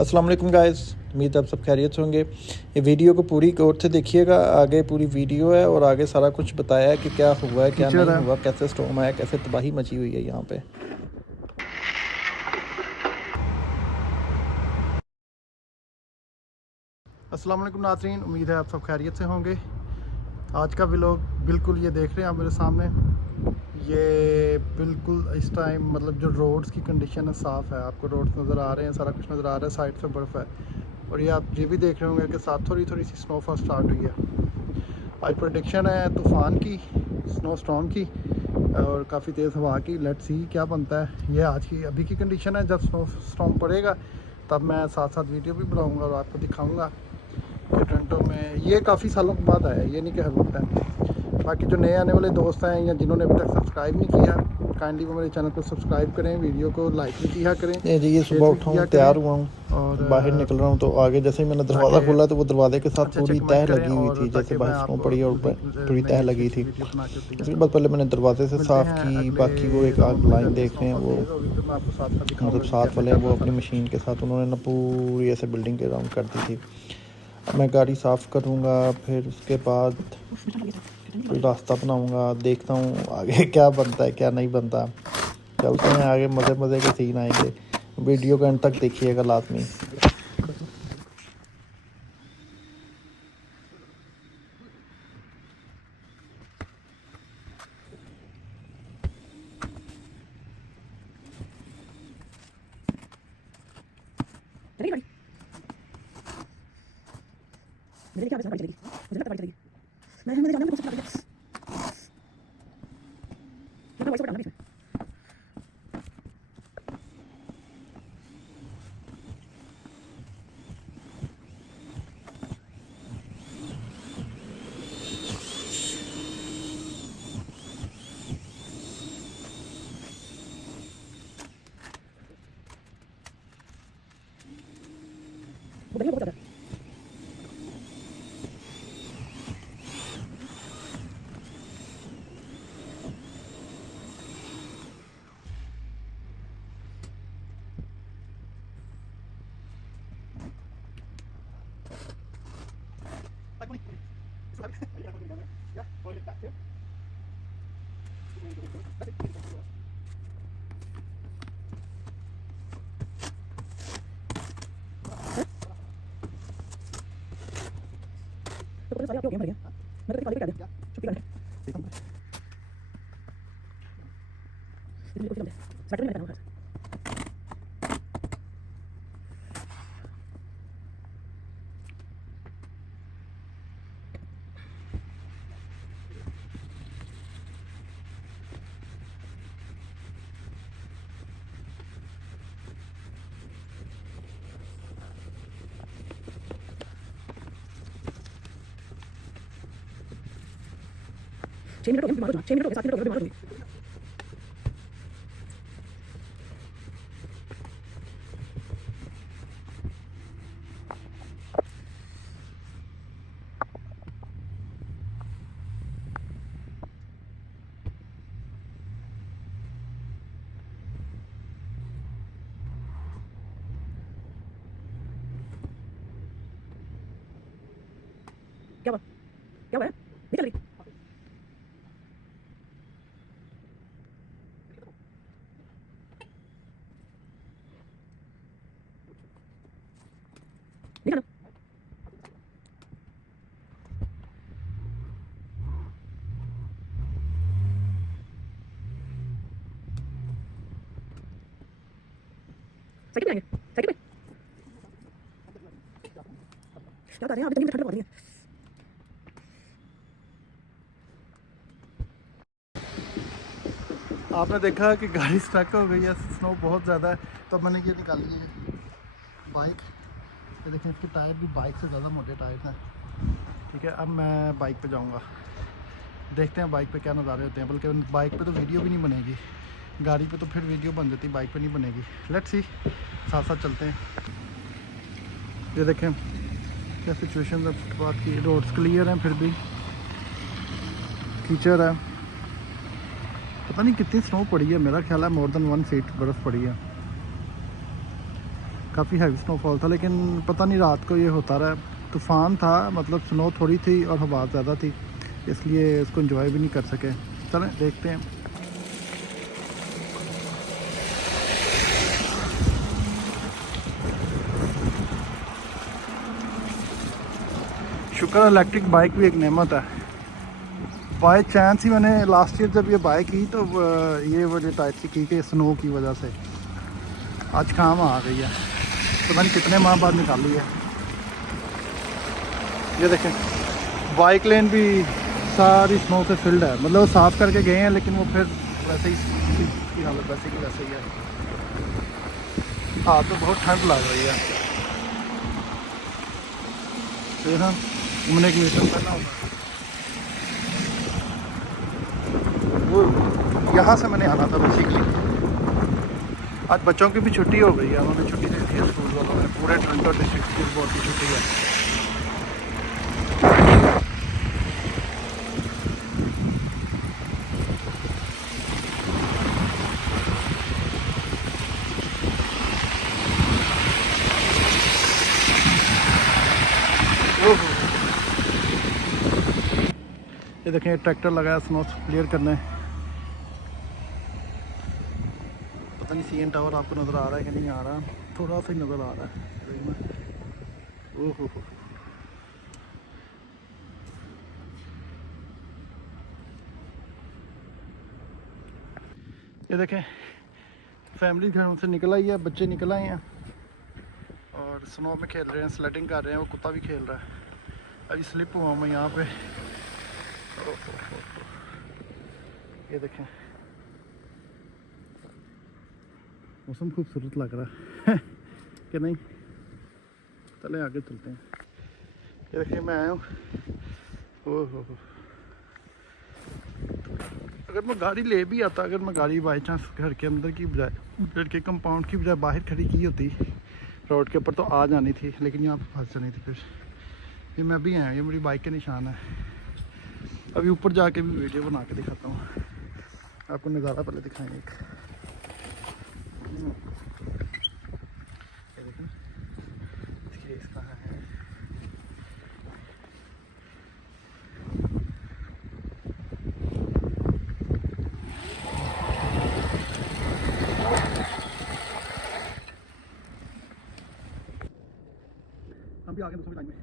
अस्सलाम वालेकुम गाइस, उम्मीद आप सब खैरियत से होंगे। ये वीडियो को पूरी गौर से देखिएगा, आगे पूरी वीडियो है और आगे सारा कुछ बताया है कि क्या हुआ है क्या नहीं हुआ, कैसे स्टॉर्म आया, कैसे तबाही मची हुई है यहाँ पे। अस्सलाम वालेकुम नाज़रीन, उम्मीद है आप सब खैरियत से होंगे। आज का व्लॉग बिल्कुल ये देख रहे हैं आप मेरे सामने, ये बिल्कुल इस टाइम मतलब जो रोड्स की कंडीशन है साफ़ है, आपको रोड्स नज़र आ रहे हैं, सारा कुछ नज़र आ रहा है, साइड से बर्फ़ है और ये आप ये भी देख रहे होंगे कि साथ थोड़ी थोड़ी सी स्नोफॉल स्टार्ट हुई है। आज प्रेडिक्शन है तूफ़ान की, स्नो स्टॉर्म की और काफ़ी तेज़ हवा की। लेट्स सी क्या बनता है। ये आज की अभी की कंडीशन है, जब स्नो स्टॉर्म पड़ेगा तब मैं साथ साथ वीडियो भी बनाऊँगा और आपको दिखाऊँगा कि टोरंटो में ये काफ़ी सालों के बाद आया है, ये नहीं कि हर वक्त है। बाकी जो नए आने वाले दोस्त हैं या जिन्होंने अभी तक सब्सक्राइब नहीं किया, काइंडली वो मेरे चैनल को सब्सक्राइब करें, वीडियो को लाइक भी किया करें। ये सुबह उठा हूँ, तैयार हुआ हूँ और बाहर निकल रहा हूँ तो आगे जैसे ही मैंने दरवाज़ा खोला तो वो दरवाजे के साथ पूरी तह लगी हुई थी, जैसे बाहर स्नो पड़ी और पूरी तह लगी थी। उसके बाद पहले मैंने दरवाजे से साफ़ की, बाकी वो एक आग लाइन देख रहे हैं, वो मतलब साथ वाले वो अपनी मशीन के साथ उन्होंने ना पूरी ऐसे बिल्डिंग के राउंड कर दी थी। अब मैं गाड़ी साफ़ करूँगा, फिर उसके बाद कोई रास्ता बनाऊँगा, देखता हूँ आगे क्या बनता है क्या नहीं बनता। चलते हैं आगे, मज़े मज़े के सीन आएंगे। वीडियो को एंड तक देखिएगा लाजमी। क्या हुआ क्या हुआ नहीं चल रही निकलो साइकिल पे आएंगे साइकिल पे क्या बता रहे हैं अभी तक ठंड लग रही है। आपने देखा कि गाड़ी स्टक हो गई है, स्नो बहुत ज़्यादा है तो मैंने ये निकाली है बाइक। ये देखें, इसके टायर भी बाइक से ज़्यादा मोटे टायर हैं। ठीक है, अब मैं बाइक पे जाऊंगा, देखते हैं बाइक पे क्या नज़ारे होते हैं। बल्कि बाइक पे तो वीडियो भी नहीं बनेगी, गाड़ी पे तो फिर वीडियो बन जाती, बाइक पे नहीं बनेगी। लेट्स सी, साथ साथ चलते हैं। ये देखें क्या सिचुएशन है फुटपाथ की, रोड्स क्लियर हैं फिर भी कीचड़ है। पता नहीं कितनी स्नो पड़ी है, मेरा ख्याल है मोर देन 1 फीट बर्फ़ पड़ी है। काफ़ी हैवी स्नोफॉल था, लेकिन पता नहीं रात को ये होता रहा। तूफ़ान था, मतलब स्नो थोड़ी थी और हवा ज़्यादा थी, इसलिए उसको एंजॉय भी नहीं कर सके। चलें देखते हैं। शुक्र इलेक्ट्रिक बाइक भी एक नेमत है। बाय चांस ही मैंने लास्ट ईयर जब ये बाइक की तो ये वजह टाइप से की कि स्नो की वजह से आज काम आ गई है। पता नहीं कितने माह बाद निकाली है। ये देखें बाइक लेन भी सारी स्नो से फिल्ड है, मतलब वो साफ़ करके गए हैं लेकिन वो फिर वैसे ही की हालत वैसे की वैसे ही है। हाँ तो बहुत ठंड लग रही है। फिर हम घूमने एक मीटर करना होगा। वो यहाँ से मैंने आना था बेसिकली। आज बच्चों की भी छुट्टी हो गई है, उन्होंने छुट्टी दे दी है स्कूल वालों ने। पूरे टोरंटो डिस्ट्रिक्ट स्कूल बोर्ड की छुट्टी है। ये देखें ट्रैक्टर लगाया स्नो क्लियर करने। पता नहीं CN टावर आपको नज़र आ रहा है कि नहीं आ रहा, थोड़ा सा ही नज़र आ रहा है। ओहो ये देखें फैमिली घर से निकल आई है, बच्चे निकल आए हैं और स्नो में खेल रहे हैं, स्लेडिंग कर रहे हैं। वो कुत्ता भी खेल रहा है। अभी स्लिप हुआ मैं यहाँ पे। ये देखें मौसम खूबसूरत लग रहा है कि नहीं। चले आगे चलते हैं। ये देखिए मैं आया हूँ। ओहो अगर मैं गाड़ी ले भी आता, अगर मैं गाड़ी बाई चांस घर के अंदर की बजाय, घर के कंपाउंड की बजाय बाहर खड़ी की होती रोड के ऊपर, तो आ जानी थी, लेकिन यहाँ पे फंस जानी थी। फिर ये मैं भी आया, ये मेरी बाइक के निशान है। अभी ऊपर जाके भी वीडियो बना के दिखाता हूँ आपको। नज़ारा पहले दिखाएंगे एक। ये देखें देखिए इसका है। हम भी आगे दूसरी लाइन में।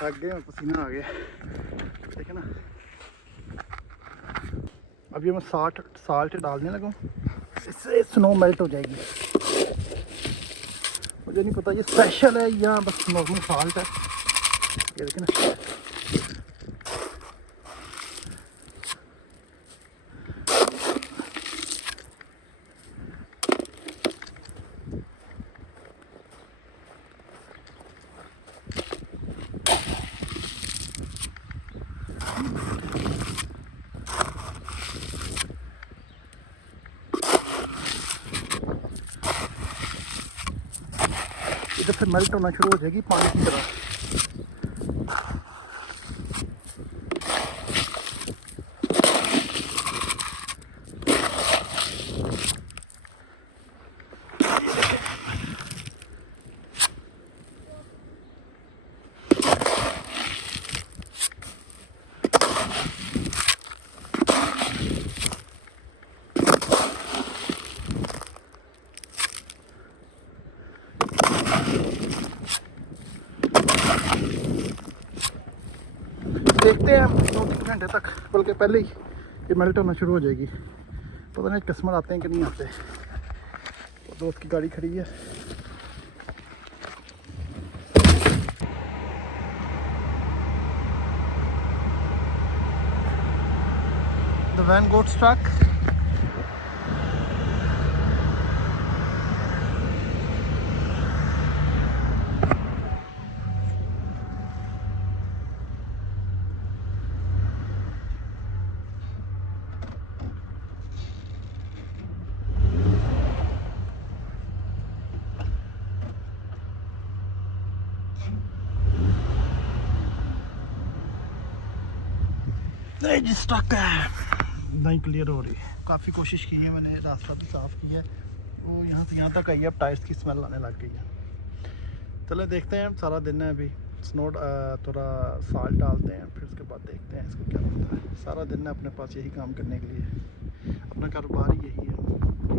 थक गए, पसीना आ गया। ठीक है ना। अब ये मैं साल्ट डालने लगा, इससे स्नो मेल्ट हो जाएगी। मुझे नहीं पता ये स्पेशल है या बस नॉर्मल साल्ट है। ये देखें ना। इधर फिर मेल्ट होना शुरू हो जाएगी पानी की तरह। फेस्टिवल के पहले ही ये मेल्ट होना शुरू हो जाएगी। पता नहीं कस्टमर आते हैं कि नहीं आते। तो दोस्त की गाड़ी खड़ी है। The van got stuck. नहीं जी स्टक है, नहीं क्लियर हो रही। काफ़ी कोशिश की है मैंने, रास्ता भी साफ़ किया है। वो यहाँ से यहाँ तक आई है, अब टायर्स की स्मेल आने लग गई है। चले देखते हैं, सारा दिन है अभी। स्नो थोड़ा साल्ट डालते हैं, फिर उसके बाद देखते हैं इसको क्या होता है। सारा दिन है अपने पास यही काम करने के लिए, अपना कारोबार ही यही है।